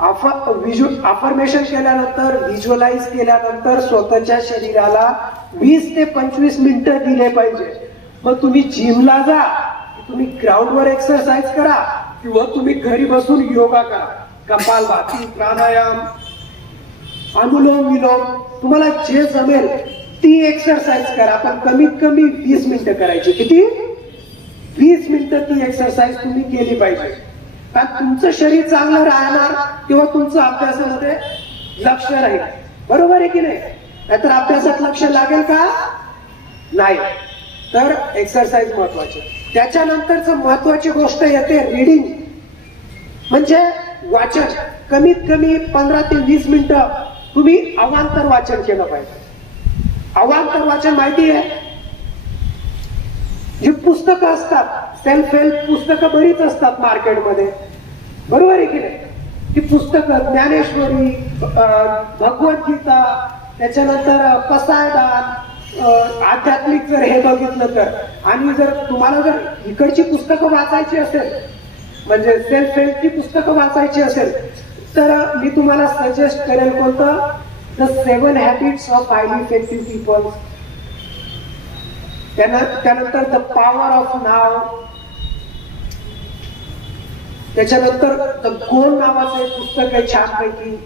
अफर्मेशन केल्यानंतर, व्हिज्युअलाइज केल्यानंतर स्वतःच्या शरीराला 20 ते 25 मिनिटं दिले पाहिजे. मग तुम्ही जिमला जा, तुम्ही ग्राउंडवर एक्सरसाइज करा किंवा तुम्ही घरी बसून योगा करा, कपालभाती, प्राणायाम, अनुलोम विलोम, तुम्हाला जे जमेल ती एक्सरसाइज करा. पण कमीत कमी 20 मिनिटं करायची. किती? 20 मिनिटं ती एक्सरसाइज तुम्ही केली पाहिजे. कारण तुमचं शरीर चांगलं राहणार तेव्हा तुमचं अभ्यासामध्ये लक्ष राहील. बरोबर आहे की नाही? नाहीतर अभ्यासात लक्ष लागेल का? नाही. तर एक्सरसाइज महत्वाची. त्याच्यानंतरच महत्वाची गोष्ट येते रीडिंग, म्हणजे वाचन. कमीत कमी 15 ते 20 मिनिटं तुम्ही अवांतर वाचन केलं पाहिजे. अवांतर वाचन माहिती आहे? जी पुस्तकं असतात, सेल्फ हेल्प पुस्तकं बरीच असतात मार्केटमध्ये, बरोबर आहे की नाही? ती पुस्तकं ज्ञानेश्वरी, भगवद्गीता, त्याच्यानंतर पसायदान, आध्यात्मिक जर हे बघितलं तर, आणि जर तुम्हाला जर इकडची पुस्तकं वाचायची असेल, म्हणजे सेल्फ हेल्पची पुस्तकं वाचायची असेल, तर मी तुम्हाला सजेस्ट करेल कोणतं? The 7 habits of highly effective people. त्यानंतर द पॉवर ऑफ नाव. त्याच्यानंतर द गोल नावाचं एक पुस्तक आहे छानपैकी.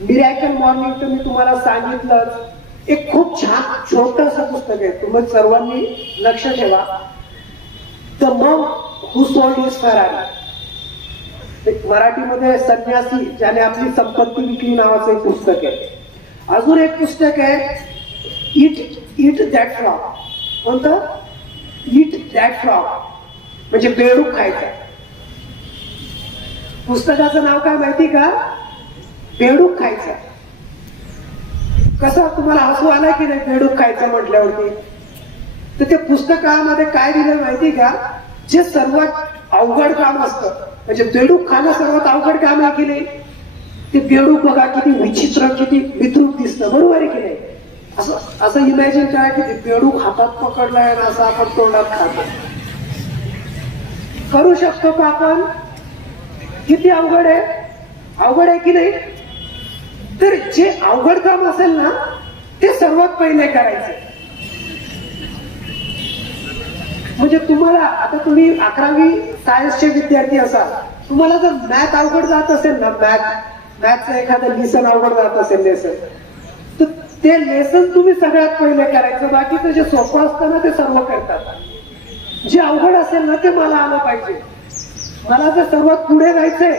मिरॅकल मॉर्निंग तर मी तुम्हाला सांगितलंच. एक खूप छान छोटंसं पुस्तक आहे, तुम्ही सर्वांनी लक्ष ठेवा. The monk who sold his Ferrari. मराठीमध्ये संन्यासी ज्याने आपली संपत्ती विकली नावाचं एक पुस्तक आहे. अजून एक पुस्तक आहे इट दॅट फ्रॉग. कोणतं? इट दॅट फ्रॉग म्हणजे बेडूक खायचा. पुस्तकाचं नाव काय माहिती का? बेडूक खायचा. कसं तुम्हाला हसू आला की नाही बेडूक खायचं म्हटल्यावरती? तर ते पुस्तकामध्ये काय दिलं माहिती का? जे सर्वात अवघड काम असतं, म्हणजे बेडूक खाणं सर्वात अवघड काम आहे की नाही? ते बेडूक बघा किती विचित्र, किती विद्रूप दिसतं, बरोबर आहे की नाही? असं इमॅजिन करा की ते बेडूक हातात पकडलाय आणि असं आपण तोंडात खातो. करू शकतो का आपण? किती अवघड आहे? अवघड आहे की नाही? तर जे अवघड काम असेल ना ते सर्वात पहिले करायचे. म्हणजे तुम्हाला आता तुम्ही 11वी सायन्सचे विद्यार्थी असाल, तुम्हाला जर मॅथ अवघड जात असेल ना, मॅथचं एखादं लेसन अवघड जात असेल लेसन, तर ते लेसन तुम्ही सगळ्यात पहिले करायचं. बाकीचं जे सोपं असतं ना ते सर्व करतात. जे अवघड असेल ना ते मला आलं पाहिजे. मला जर सर्वात पुढे जायचंय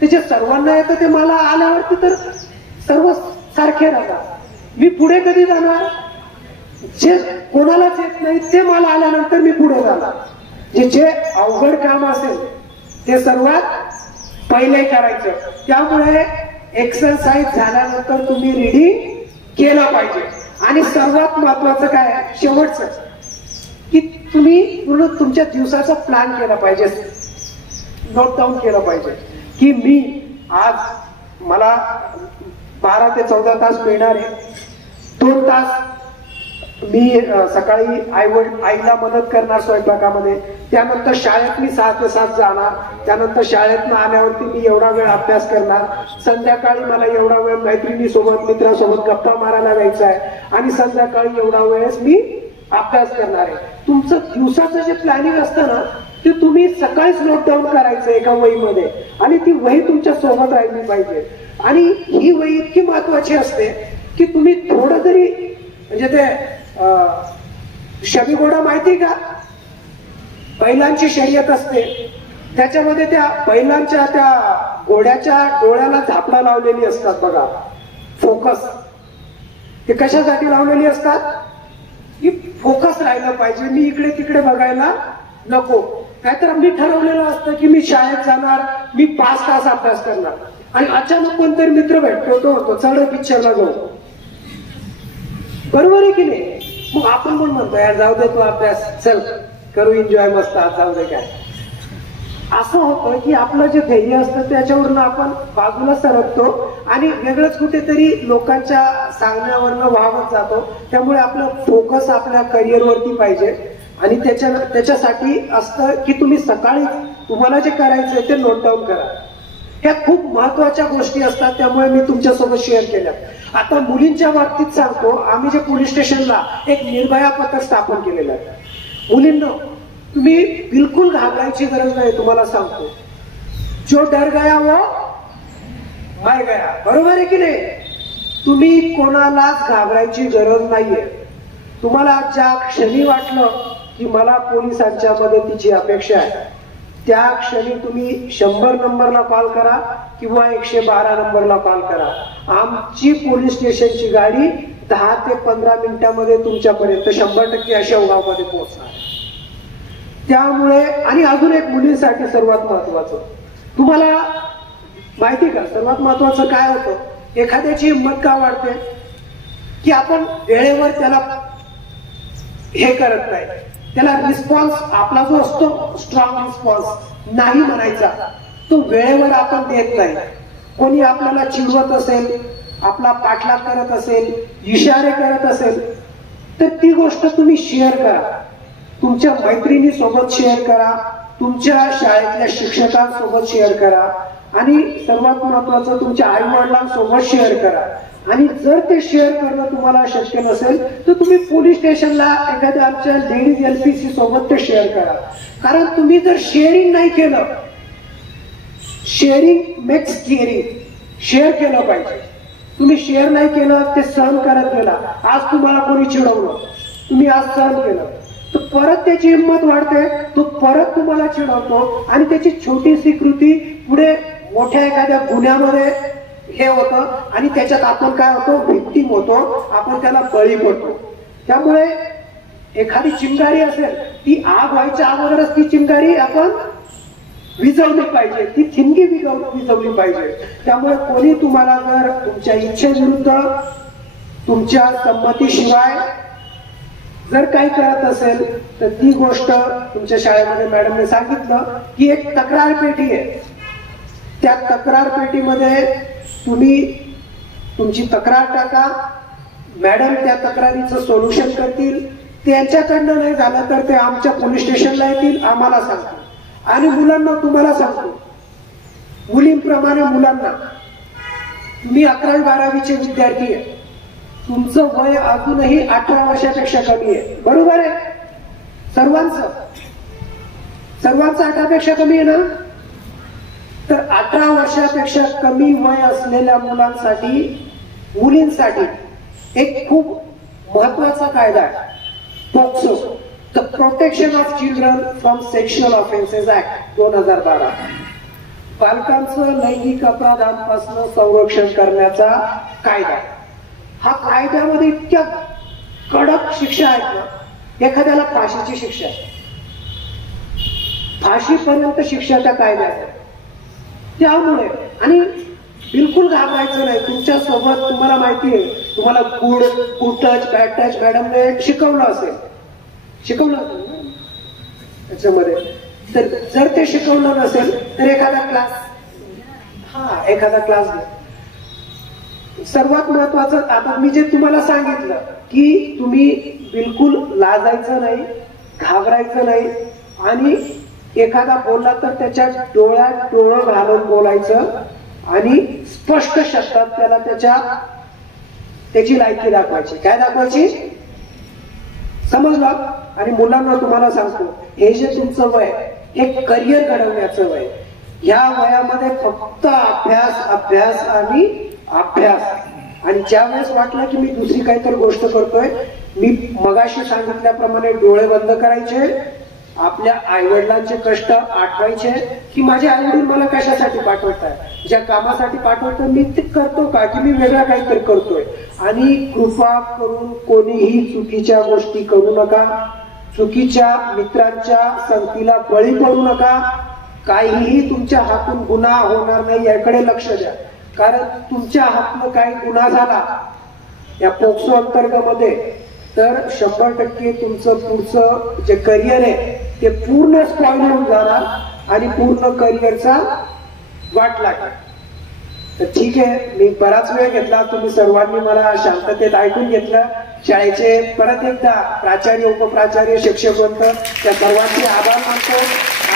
ते जे सर्वांना येतं ते मला आल्यावरती तर सर्व सारखे राहतात. मी पुढे कधी जाणार? जे कोणालाच येत नाही ते मला आल्यानंतर मी पुढे जाणार. जे अवघड काम असेल ते सर्वात पहिले करायचं. त्यामुळे एक्सरसाइज झाल्यानंतर तुम्ही रीडिंग केलं पाहिजे. आणि सर्वात महत्वाचं काय शेवटचं की तुम्ही पूर्ण तुमच्या दिवसाचा प्लॅन केला पाहिजे. नोट डाऊन केलं पाहिजे की मी आज मला 12 ते 14 तास मिळणार आहे. 2 तास मी सकाळी आईला मदत करणार स्वयंपाकामध्ये. त्यानंतर शाळेत मी 6 ते 7 जाणार. त्यानंतर शाळेतनं आल्यावरती मी एवढा वेळ अभ्यास करणार. संध्याकाळी मला एवढा वेळ मैत्रिणीसोबत मित्रासोबत गप्पा मारायला जायचा आहे. आणि संध्याकाळी एवढा वेळेस मी अभ्यास करणार आहे. तुमचं दिवसाचं जे प्लॅनिंग असतं ना ते तुम्ही सकाळीच नोट डाऊन करायचं एका वहीमध्ये. आणि ती वही तुमच्या सोबत राहिली पाहिजे. आणि ही वही इतकी महत्वाची असते की तुम्ही थोडं तरी म्हणजे ते शमी घोडा माहिती का? बैलांची शर्यत असते. त्याच्यामध्ये त्या बैलांच्या त्या घोड्याच्या डोळ्याला झापडा लावलेली असतात बघा, फोकस. ते कशासाठी लावलेली असतात की फोकस राहिलं पाहिजे. मी इकडे तिकडे बघायला नको. नाहीतर मी ठरवलेलं असतं की मी शाळेत जाणार, मी 5 तास अभ्यास करणार. आणि अचानक कोणतरी मित्र भेटतो, तो म्हणतो चढ पिक्चरला जाऊ. बरोबर आहे की नाही? मग आपण पण म्हणतो यार जाऊ दे तू अभ्यास, चल करू एन्जॉय मस्त, आज जाऊ दे. काय असं होतं की आपलं जे ध्येय असतं त्याच्यावरनं आपण बाजूला सरकतो आणि वेगळंच कुठेतरी लोकांच्या सांगण्यावरनं वाहवत जातो. त्यामुळे आपलं फोकस आपल्या करिअरवरती पाहिजे. आणि त्याच्यासाठी असतं की तुम्ही सकाळी तुम्हाला जे करायचंय ते नोट डाऊन करा. ह्या खूप महत्वाच्या गोष्टी असतात. त्यामुळे मी तुमच्यासोबत शेअर केल्या. आता मुलींच्या बाबतीत सांगतो, आम्ही जे पोलीस स्टेशनला एक निर्भया पथक स्थापन केलेलं आहे. मुलींना तुम्ही बिलकुल घाबरायची गरज नाही. तुम्हाला सांगतो जो डर गया वो माय गया. बरोबर आहे की नाही? तुम्ही कोणालाच घाबरायची गरज नाहीये. तुम्हाला ज्या क्षणी वाटलं की मला पोलिसांच्या मदतीची अपेक्षा आहे त्या क्षणी तुम्ही 100 नंबरला कॉल करा किंवा 112 नंबरला कॉल करा. आमची पोलीस स्टेशनची गाडी 10 ते 15 मिनिटांमध्ये तुमच्यापर्यंत 100% अशा गावामध्ये पोहोचणार. त्यामुळे आणि अजून एक मुलींसाठी सर्वात महत्वाचं तुम्हाला माहिती का? सर्वात महत्वाचं काय होतं? एखाद्याची हिंमत का वाढते की आपण वेळेवर त्याला हे करत नाही. त्याला रिस्पॉन्स आपला जो असतो स्ट्रॉंग रिस्पॉन्स नाही म्हणायचा, तो वेळेवर आपण देत नाही. कोणी आपल्याला चिडवत असेल, आपला पाठलाग करत असेल, इशारे करत असेल तर ती गोष्ट तुम्ही शेअर करा. तुमच्या मैत्रिणी सोबत शेअर करा, तुमच्या शाळेतल्या शिक्षकांसोबत शेअर करा आणि सर्वात महत्वाचं तुमच्या आई वडिलांसोबत शेअर करा. आणि जर ते शेअर करणं तुम्हाला शक्य नसेल तर तुम्ही पोलीस स्टेशनला एखाद्या आमच्या लेडीज LPC सोबत ते शेअर करा. कारण तुम्ही जर शेअरिंग नाही केलं, शेअरिंग मेक्स केअरिंग, शेअर केलं पाहिजे. तुम्ही शेअर नाही केलं, ते सहन करत गेला. आज तुम्हाला कोणी चिडवलं, तुम्ही आज सहन केलं तर परत त्याची हिंमत वाढते, तो परत तुम्हाला चिडवतो आणि त्याची छोटीशी कृती पुढे मोठ्या एखाद्या गुन्ह्यामध्ये हे होतं आणि त्याच्यात आपण काय होतो, व्हिक्टिम होतो, आपण त्याला बळी पडतो. त्यामुळे एखादी चिंगारी असेल ती आग व्हायच्या अगोदरच ती चिंगारी आपण विझवली पाहिजे, ती थिंगी विझवली पाहिजे. त्यामुळे कोणी तुम्हाला जर तुमच्या इच्छेविरुद्ध तुमच्या संमतीशिवाय जर काही करत असेल तर ती गोष्ट तुमच्या शाळेमध्ये मॅडमने सांगितलं की एक तक्रार पेटी आहे. त्या तक्रार पेटीमध्ये तुम्ही तुमची तक्रार टाका. मॅडम त्या तक्रारीचं सोल्युशन करतील. त्यांच्याकडनं नाही झालं तर ते आमच्या पोलीस स्टेशनला येतील, आम्हाला सांगतील. आणि मुलांना तुम्हाला सांगतो, मुलींप्रमाणे मुलांना, तुम्ही 11वी 12वीचे विद्यार्थी आहे, तुमचं वय अजूनही 18 वर्षापेक्षा कमी आहे. बरोबर आहे? सर्वांचं 18 पेक्षा कमी आहे ना? तर 18 वर्षापेक्षा कमी वय असलेल्या मुलांसाठी, मुलींसाठी एक खूप महत्वाचा कायदा आहे POCSO, the protection of children from sexual offences act 2012. बालकांचं लैंगिक अपराधांपासून संरक्षण करण्याचा कायदा. हा कायद्यामध्ये इतक्या कडक शिक्षा आहेत ना, एखाद्याला फाशीची शिक्षा आहे, फाशीपर्यंत शिक्षा त्या कायद्यात आहे. त्यामुळे आणि बिलकुल घाबरायचं नाही. तुमच्या सोबत तुम्हाला माहिती आहे, तुम्हाला गुड टच बॅड टच मॅडमने शिकवलं असेल त्याच्यामध्ये. तर जर ते शिकवलं नसेल तर एखादा क्लास घ्या. सर्वात महत्वाचं आता मी जे तुम्हाला सांगितलं की तुम्ही बिलकुल लाजायचं नाही, घाबरायचं नाही आणि एखादा बोलला तर त्याच्या डोळ्यात डोळं घालून बोलायचं आणि स्पष्ट शब्दात त्याला त्याची लायकी दाखवायची. काय दाखवायची? समजलं? आणि मुलांना तुम्हाला सांगतो, हे जे तुमचं वय, हे करिअर घडवण्याचं वय. या वयामध्ये फक्त अभ्यास अभ्यास आणि अभ्यास. आणि ज्यावेळेस वाटलं की मी दुसरी काहीतरी गोष्ट करतोय, मी मगाशी सांगितल्याप्रमाणे डोळे बंद करायचे, आपल्या आईवडिलांचे कष्ट आठवायचे की माझे आईवडील मला कशासाठी पाठवताय, ज्या कामासाठी पाठवतोय मी ते करतो का, की मी वेगळा काहीतरी करतोय. आणि कृपा करून कोणीही चुकीच्या गोष्टी करू नका, चुकीच्या मित्रांच्या संगतीला बळी पडू नका. काहीही तुमच्या हातून गुन्हा होणार नाही याकडे लक्ष द्या. कारण तुमच्या हातून काही गुन्हा झाला या पोक्सो अंतर्गतमध्ये तर 100% तुमचं पुढचं जे करिअर आहे ते पूर्ण स्पॉइल होऊन जाणार आणि पूर्ण करिअरचा वाट लागेल. तर ठीक आहे, मी बराच वेळ घेतला, तुम्ही सर्वांनी मला शांततेत ऐकून घेतलं. शाळेचे परत एकदा प्राचार्य, उपप्राचार्य, शिक्षक वर्ग त्या सर्वांचे आभार मानतो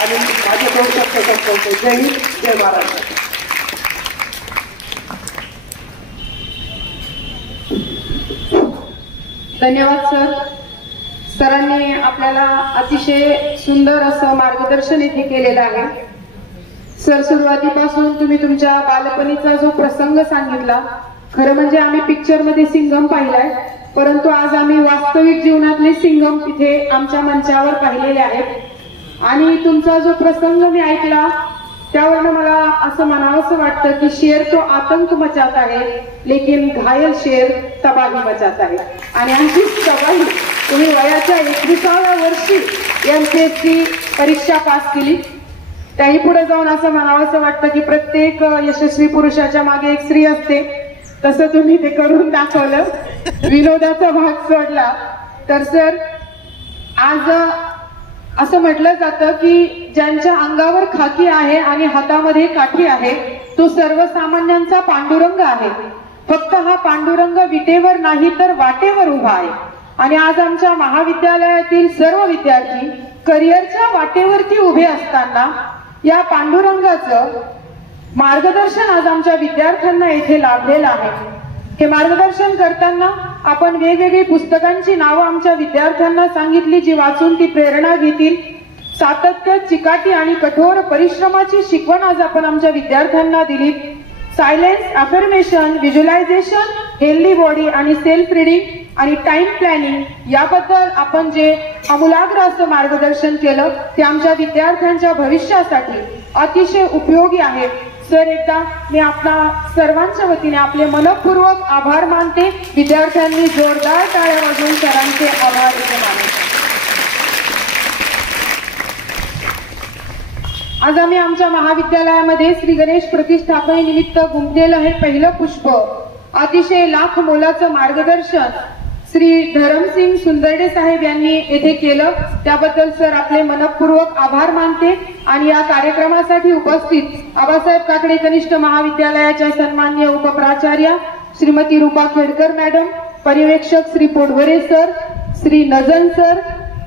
आणि माझे 2 शब्द संपवतो. जय हिंद, जय महाराष्ट्र. धन्यवाद सर. सरांनी आपल्याला अतिशय सुंदर असं मार्गदर्शन इथे केलेलं आहे. सर, सुरुवातीपासून तुम्ही तुमच्या बालपणीचा जो प्रसंग सांगितला, खरं म्हणजे आम्ही पिक्चर मध्ये सिंघम पाहिलाय, परंतु आज आम्ही वास्तविक जीवनातले सिंघम तिथे आमच्या मंचावर पाहिलेले आहेत. आणि तुमचा जो प्रसंग मी ऐकला त्यावरनं मला असं म्हणावंसं वाटतं की शेर तो आतंक मचाता है लेकिन घायल शेर तबाही मचाता है. आणि आणखी तबाही तुम्ही वयाच्या 21व्या वर्षी MPSC परीक्षा पास केली. त्याही पुढे जाऊन असं म्हणावंसं वाटतं की प्रत्येक यशस्वी पुरुषाच्या मागे एक स्त्री असते, तसं तुम्ही ते करून दाखवलं. विनोदाचा भाग सोडला तर सर, आज असं म्हटलं जातं की ज्यांच्या अंगावर खाकी आहे आणि हातामध्ये काठी आहे तो सर्वसामान्यांचा पांडुरंग आहे. फक्त हा पांडुरंग विटेवर नाही तर वाटेवर उभा आहे. आणि आज आमच्या महाविद्यालयातील सर्व विद्यार्थी करिअरच्या वाटेवरती उभे असताना या पांडुरंगाचं मार्गदर्शन आज आमच्या विद्यार्थ्यांना येथे लाभलेलं आहे. हे मार्गदर्शन करताना आपण वेगवेगळी पुस्तकांची नावं आमच्या विद्यार्थ्यांना सांगितली, जी वाचून ती प्रेरणा घेतील. सातत्य, चिकाटी आणि कठोर परिश्रमाची शिकवण आज आपण आमच्या विद्यार्थ्यांना दिली. Silence, affirmation, visualization, healthy body आणि सेल्फ रिडिंग आणि टाइम प्लॅनिंग याबद्दल आपण जे आमूलाग्र असं मार्गदर्शन केलं ते आमच्या विद्यार्थ्यांच्या भविष्यासाठी अतिशय उपयोगी आहे. सर, एकदा मी आपल्या सर्वांच्या वतीने आपले मनपूर्वक आभार मानते. विद्यार्थ्यांनी जोरदार टाळ्या वाजवून सरांचे आभार मानते. आज आम्ही आमच्या महाविद्यालयामध्ये श्री गणेश प्रतिष्ठापनेनिमित्त गुंतलेलं हे पहिलं पुष्प, अतिशय लाख मोलाचं मार्गदर्शन श्री धरमसिंग सुंदरडे साहेब यांनी येथे केलं. त्याबद्दल सर आपले मनपूर्वक आभार मानते. आणि या कार्यक्रमासाठी उपस्थित आबासाहेब काकडे कनिष्ठ महाविद्यालयाच्या सन्माननीय उपप्राचार्य श्रीमती रूपा खेडकर मॅडम, पर्यवेक्षक श्री पोडवरे सर, श्री नजन सर,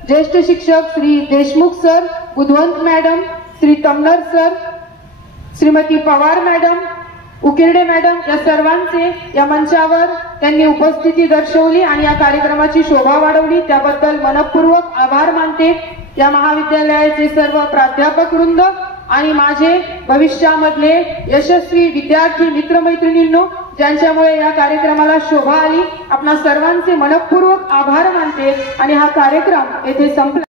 ज्येष्ठ शिक्षक Shri Deshmukh sir, Budhwant madam, Shri Tamnar sir, Shrimati Pawar madam, Ukirde madam, या सर्वांचे या मंचावर त्यांनी उपस्थिती दर्शवली आणि या कार्यक्रमाची शोभा वाढवली. त्याबद्दल मनपूर्वक आभार मानते. या महाविद्यालयाचे सर्व प्राध्यापक वृंद आणि माझे भविष्यामधले यशस्वी विद्यार्थी मित्रमैत्रिणींनो, ज्यांच्यामुळे या कार्यक्रमाला शोभा आली. आपणा सर्वांचे मनपूर्वक आभार मानते आणि हा कार्यक्रम येथे संपला.